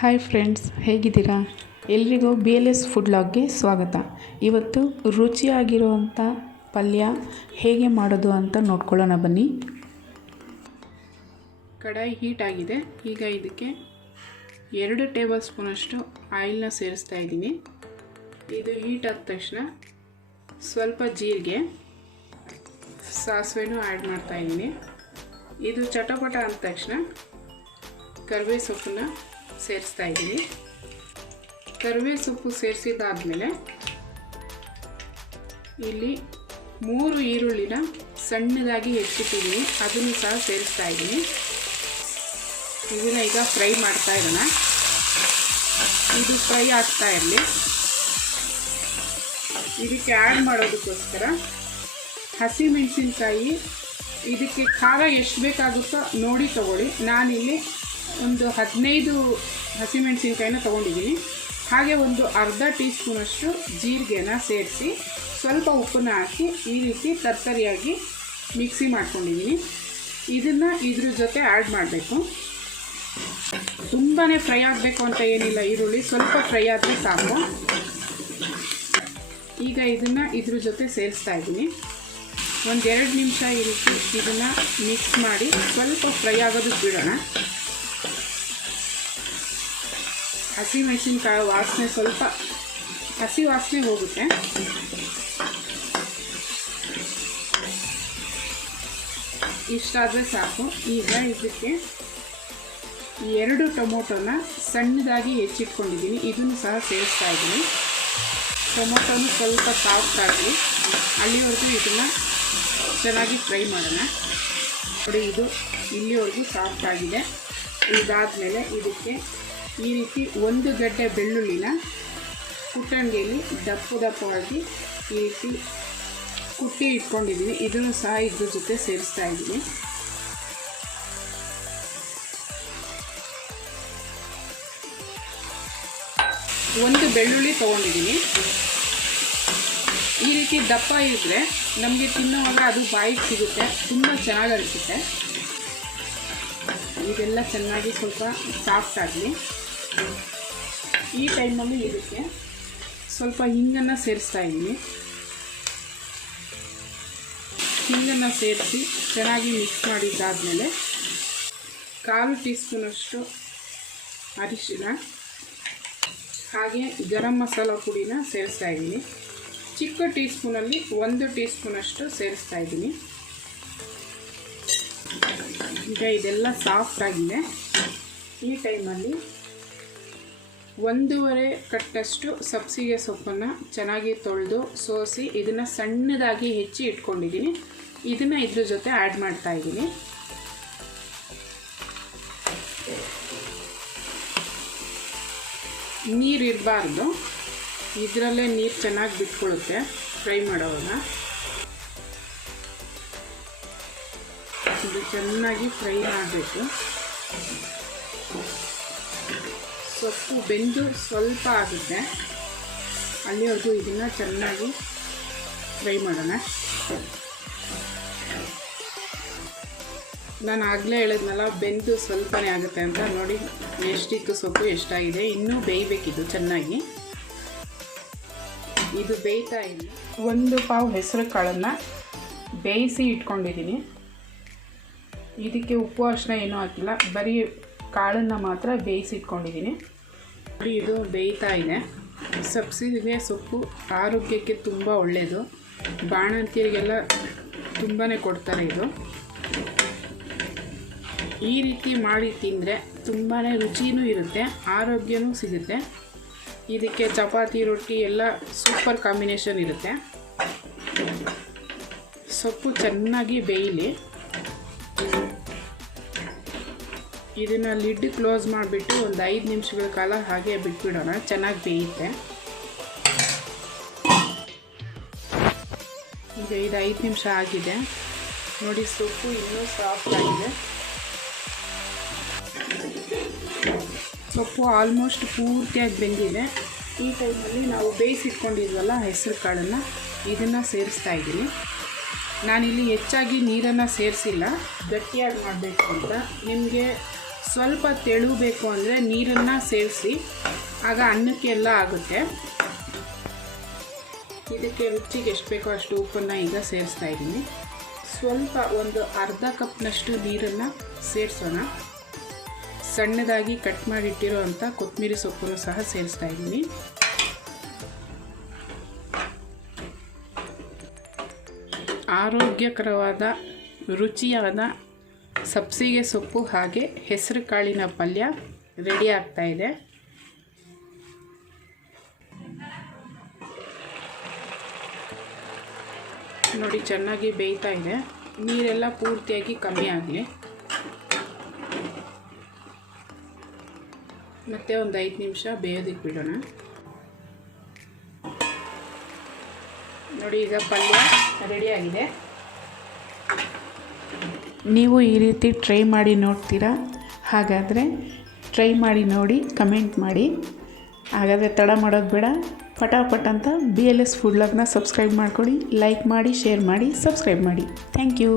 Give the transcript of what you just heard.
Hi friends ಹೇಗಿದ್ದೀರಾ? ಎಲ್ರಿಗೂ B L S food ಲಾಗ್ಗೆ ಸ್ವಾಗತ. ಇವತ್ತು ರುಚಿಯಾಗಿರುವಂಥ ಪಲ್ಯ ಹೇಗೆ ಮಾಡೋದು ಅಂತ ನೋಡ್ಕೊಳ್ಳೋಣ ಬನ್ನಿ. ಕಡಾಯಿ ಹೀಟ್ ಆಗಿದೆ. ಈಗ ಇದಕ್ಕೆ ಎರಡು ಟೇಬಲ್ ಸ್ಪೂನಷ್ಟು ಆಯಿಲ್ನ ಸೇರಿಸ್ತಾ ಇದ್ದೀನಿ. ಇದು ಹೀಟ್ ಆದ ತಕ್ಷಣ ಸ್ವಲ್ಪ ಜೀರಿಗೆ, ಸಾಸಿವೆನೂ ಆ್ಯಡ್ ಮಾಡ್ತಾ ಇದ್ದೀನಿ. ಇದು ಚಟಪಟ ಅಂದ ತಕ್ಷಣ ಕರಿಬೇ ಸೊಪ್ಪನ್ನ ಸೇರಿಸ್ತಾ ಇದ್ದೀನಿ. ಕರಿವೇ ಸೊಪ್ಪು ಸೇರಿಸಿದಾದ್ಮೇಲೆ ಇಲ್ಲಿ ಮೂರು ಈರುಳ್ಳಿನ ಸಣ್ಣದಾಗಿ ಹೆಚ್ಚಿಟ್ಟಿದ್ದೀನಿ. ಅದನ್ನು ಸಹ ಸೇರಿಸ್ತಾ ಇದ್ದೀನಿ. ಇದನ್ನು ಈಗ ಫ್ರೈ ಮಾಡ್ತಾ ಇರೋಣ. ಇದು ಫ್ರೈ ಆಗ್ತಾ ಇರಲಿ. ಇದಕ್ಕೆ ಆ್ಯಡ್ ಮಾಡೋದಕ್ಕೋಸ್ಕರ ಹಸಿಮೆಣಸಿನ್ಕಾಯಿ, ಇದಕ್ಕೆ ಖಾರ ಎಷ್ಟು ಬೇಕಾಗುತ್ತೋ ನೋಡಿ ತಗೊಳ್ಳಿ. ನಾನಿಲ್ಲಿ ಒಂದು ಹದಿನೈದು ಹಸಿಮೆಣಸಿನ್ಕಾಯಿನ ತೊಗೊಂಡಿದ್ದೀನಿ. ಹಾಗೆ ಒಂದು ಅರ್ಧ ಟೀ ಸ್ಪೂನಷ್ಟು ಜೀರಿಗೆನ ಸೇರಿಸಿ ಸ್ವಲ್ಪ ಉಪ್ಪನ್ನ ಹಾಕಿ ಈ ರೀತಿ ತರ್ತರಿಯಾಗಿ ಮಿಕ್ಸಿ ಮಾಡ್ಕೊಂಡಿದ್ದೀನಿ. ಇದನ್ನು ಇದ್ರ ಜೊತೆ ಆ್ಯಡ್ ಮಾಡಬೇಕು. ತುಂಬಾ ಫ್ರೈ ಆಗಬೇಕು ಅಂತ ಏನಿಲ್ಲ, ಈರುಳ್ಳಿ ಸ್ವಲ್ಪ ಫ್ರೈ ಆದರೆ ಸಾಕು. ಈಗ ಇದನ್ನು ಇದ್ರ ಜೊತೆ ಸೇರಿಸ್ತಾ ಇದ್ದೀನಿ. ಒಂದೆರಡು ನಿಮಿಷ ಈ ರೀತಿ ಇದನ್ನು ಮಿಕ್ಸ್ ಮಾಡಿ ಸ್ವಲ್ಪ ಫ್ರೈ ಆಗೋದಕ್ಕೆ ಬಿಡೋಣ. ಹಸಿ ಮೆಣಸಿನ್ಕಾಯಿ ವಾಸನೆ ಸ್ವಲ್ಪ ಹಸಿ ವಾಸನೆ ಹೋಗುತ್ತೆ. ಇಷ್ಟಾದರೆ ಸಾಕು. ಈಗ ಇದಕ್ಕೆ ಎರಡು ಟೊಮೊಟೊನ ಸಣ್ಣದಾಗಿ ಹೆಚ್ಚಿಟ್ಕೊಂಡಿದ್ದೀನಿ. ಇದನ್ನು ಸಹ ಸೇರಿಸ್ತಾ ಇದ್ದೀನಿ. ಟೊಮೊಟೊನು ಸ್ವಲ್ಪ ಸಾಫ್ಟ್ ಆಗಲಿ ಅಲ್ಲಿವರೆಗೂ ಇದನ್ನು ಚೆನ್ನಾಗಿ ಫ್ರೈ ಮಾಡೋಣ. ನೋಡಿ, ಇದು ಇಲ್ಲಿವರೆಗೂ ಸಾಫ್ಟ್ ಆಗಿದೆ. ಇದಾದಮೇಲೆ ಇದಕ್ಕೆ ಈ ರೀತಿ ಒಂದು ಗಡ್ಡೆ ಬೆಳ್ಳುಳ್ಳಿನ ಕುಟ್ಟಣಿಗೆಯಲ್ಲಿ ದಪ್ಪ ದಪ್ಪವಾಗಿ ಈ ರೀತಿ ಕುಟ್ಟಿ ಇಟ್ಕೊಂಡಿದ್ದೀನಿ. ಇದನ್ನು ಸಹ ಇದ್ರ ಜೊತೆ ಸೇರಿಸ್ತಾ ಇದ್ದೀನಿ. ಒಂದು ಬೆಳ್ಳುಳ್ಳಿ ತೊಗೊಂಡಿದ್ದೀನಿ. ಈ ರೀತಿ ದಪ್ಪ ಇದ್ದರೆ ನಮಗೆ ತಿನ್ನೋವಾಗ ಅದು ಬಾಯಿಗೆ ಸಿಗುತ್ತೆ, ತುಂಬ ಚೆನ್ನಾಗಿ ಅನಿಸುತ್ತೆ ಇದೆಲ್ಲ ಚೆನ್ನಾಗಿ ಸ್ವಲ್ಪ ಸಾಫ್ಟ್ ಆಗಲಿ ಈ ಟೈಮಲ್ಲಿ ಇದಕ್ಕೆ ಸ್ವಲ್ಪ ಹಿಂಗನ್ನು ಸೇರಿಸ್ತಾ ಇದ್ದೀನಿ. ಹಿಂಗನ್ನು ಸೇರಿಸಿ ಚೆನ್ನಾಗಿ ಮಿಕ್ಸ್ ಮಾಡಿದ್ದಾದಮೇಲೆ ಕಾಲು ಟೀ ಸ್ಪೂನಷ್ಟು ಅರಿಶಿನ, ಹಾಗೆ ಗರಂ ಮಸಾಲ ಪುಡಿನ ಸೇರಿಸ್ತಾ ಇದ್ದೀನಿ. ಚಿಕ್ಕ ಟೀ ಸ್ಪೂನಲ್ಲಿ ಒಂದು ಟೀ ಸ್ಪೂನಷ್ಟು ಸೇರಿಸ್ತಾ ಇದ್ದೀನಿ. ಈಗ ಇದೆಲ್ಲ ಸಾಫ್ಟ್ ಆಗಿದೆ. ಈ ಟೈಮಲ್ಲಿ ಒಂದೂವರೆ ಕಟ್ಟಷ್ಟು ಸಬ್ಸಿಗೆ ಸೊಪ್ಪನ್ನು ಚೆನ್ನಾಗಿ ತೊಳೆದು ಸೋಸಿ ಇದನ್ನು ಸಣ್ಣದಾಗಿ ಹೆಚ್ಚಿ ಇಟ್ಕೊಂಡಿದ್ದೀನಿ. ಇದನ್ನು ಇದ್ರ ಜೊತೆ ಆ್ಯಡ್ ಮಾಡ್ತಾ ಇದ್ದೀನಿ. ನೀರು ಇರಬಾರ್ದು. ಇದರಲ್ಲೇ ನೀರು ಚೆನ್ನಾಗಿ ಬಿಟ್ಕೊಳ್ಳುತ್ತೆ ಫ್ರೈ ಮಾಡೋವಾಗ. ಇದು ಚೆನ್ನಾಗಿ ಫ್ರೈ ಮಾಡಬೇಕು. ಸೊಪ್ಪು ಬೆಂದು ಸ್ವಲ್ಪ ಆಗುತ್ತೆ. ಅಲ್ಲಿವರೆಗೂ ಇದನ್ನು ಚೆನ್ನಾಗಿ ಫ್ರೈ ಮಾಡೋಣ. ನಾನು ಆಗಲೇ ಹೇಳಿದ್ನಲ್ಲ, ಬೆಂದು ಸ್ವಲ್ಪನೇ ಆಗುತ್ತೆ ಅಂತ. ನೋಡಿ, ಎಷ್ಟಿತ್ತು ಸೊಪ್ಪು, ಎಷ್ಟಾಗಿದೆ. ಇನ್ನೂ ಬೇಯಬೇಕಿದ್ದು ಚೆನ್ನಾಗಿ. ಇದು ಬೇಯ್ತಾ ಇಲ್ಲ. ಒಂದು ಪಾವು ಹೆಸರು ಕಾಳನ್ನು ಬೇಯಿಸಿ ಇಟ್ಕೊಂಡಿದ್ದೀನಿ. ಇದಕ್ಕೆ ಉಪ್ಪು ಅರಿಶಿನ ಏನೂ ಹಾಕಿಲ್ಲ. ಬರೀ ಕಾಳನ್ನು ಮಾತ್ರ ಬೇಯಿಸಿಟ್ಕೊಂಡಿದ್ದೀನಿ. ಇದು ಬೇಯ್ತಾ ಇದೆ. ಸಬ್ಸಿಗೆ ಸೊಪ್ಪು ಆರೋಗ್ಯಕ್ಕೆ ತುಂಬ ಒಳ್ಳೆಯದು ಬಾಣಂತಿಯರಿಗೆಲ್ಲ ತುಂಬಾ ಕೊಡ್ತಾರೆ ಇದು. ಈ ರೀತಿ ಮಾಡಿ ತಿಂದರೆ ತುಂಬಾ ರುಚಿನೂ ಇರುತ್ತೆ, ಆರೋಗ್ಯನೂ ಸಿಗುತ್ತೆ. ಇದಕ್ಕೆ ಚಪಾತಿ, ರೊಟ್ಟಿ ಎಲ್ಲ ಸೂಪರ್ ಕಾಂಬಿನೇಷನ್ ಇರುತ್ತೆ. ಸೊಪ್ಪು ಚೆನ್ನಾಗಿ ಬೇಯಲಿ. ಇದನ್ನು ಲಿಡ್ ಕ್ಲೋಸ್ ಮಾಡಿಬಿಟ್ಟು ಒಂದು ಐದು ನಿಮಿಷಗಳ ಕಾಲ ಹಾಗೆ ಬಿಟ್ಬಿಡೋಣ. ಚೆನ್ನಾಗಿ ಬೇಯುತ್ತೆ. ಈಗ ಇದು ಐದು ನಿಮಿಷ ಆಗಿದೆ. ನೋಡಿ ಸೊಪ್ಪು ಇನ್ನೂ ಸಾಫ್ಟ್ ಆಗಿದೆ. ಸೊಪ್ಪು ಆಲ್ಮೋಸ್ಟ್ ಪೂರ್ತಿಯಾಗಿ ಬೆಂದಿದೆ. ಈ ಟೈಮಲ್ಲಿ ನಾವು ಬೇಯಿಸಿಟ್ಕೊಂಡಿದ್ವಲ್ಲ ಹೆಸರು ಕಾಳನ್ನು, ಇದನ್ನು ಸೇರಿಸ್ತಾ ಇದ್ದೀನಿ. ನಾನಿಲ್ಲಿ ಹೆಚ್ಚಾಗಿ ನೀರನ್ನು ಸೇರಿಸಿಲ್ಲ. ಗಟ್ಟಿಯಾಗಿ ಮಾಡಬೇಕು ಅಂತ. ನಿಮಗೆ ಸ್ವಲ್ಪ ತೆಳುಬೇಕು ಅಂದರೆ ನೀರನ್ನು ಸೇರಿಸಿ, ಆಗ ಅನ್ನಕ್ಕೆಲ್ಲ ಆಗುತ್ತೆ. ಇದಕ್ಕೆ ರುಚಿಗೆ ಎಷ್ಟು ಬೇಕೋ ಅಷ್ಟು ಉಪ್ಪನ್ನು ಈಗ ಸೇರಿಸ್ತಾ ಇದ್ದೀನಿ. ಸ್ವಲ್ಪ ಒಂದು ಅರ್ಧ ಕಪ್ನಷ್ಟು ನೀರನ್ನು ಸೇರಿಸೋಣ. ಸಣ್ಣದಾಗಿ ಕಟ್ ಮಾಡಿಟ್ಟಿರೋ ಅಂಥ ಕೊತ್ತಂಬರಿ ಸೊಪ್ಪನ್ನು ಸಹ ಸೇರಿಸ್ತಾ ಇದ್ದೀನಿ. ಆರೋಗ್ಯಕರವಾದ, ರುಚಿಯಾದ ಸಬ್ಸಿಗೆ ಸೊಪ್ಪು ಹಾಗೆ ಹೆಸರು ಕಾಳಿನ ಪಲ್ಯ ರೆಡಿ ಆಗ್ತಾ ಇದೆ. ನೋಡಿ, ಚೆನ್ನಾಗಿ ಬೇಯ್ತಾ ಇದೆ. ನೀರೆಲ್ಲ ಪೂರ್ತಿಯಾಗಿ ಕಮ್ಮಿ ಆಗಲಿ. ಮತ್ತೆ ಒಂದು ಐದು ನಿಮಿಷ ಬೇಯೋದಕ್ಕೆ ಬಿಡೋಣ. ನೋಡಿ, ಈಗ ಪಲ್ಯ ರೆಡಿಯಾಗಿದೆ ನೀವು ಈ ರೀತಿ ಟ್ರೈ ಮಾಡಿ ನೋಡ್ತೀರಾ? ಹಾಗಾದರೆ ಟ್ರೈ ಮಾಡಿ ನೋಡಿ, ಕಮೆಂಟ್ ಮಾಡಿ. ಹಾಗಾದರೆ ತಡ ಮಾಡೋದು ಬೇಡ. ಪಟಾಪಟ್ ಅಂತ ಬಿ ಎಲ್ ಎಸ್ ಫುಡ್ ಲಾಗ್ನ ಸಬ್ಸ್ಕ್ರೈಬ್ ಮಾಡ್ಕೊಳ್ಳಿ, ಲೈಕ್ ಮಾಡಿ, ಶೇರ್ ಮಾಡಿ, ಸಬ್ಸ್ಕ್ರೈಬ್ ಮಾಡಿ. Thank you.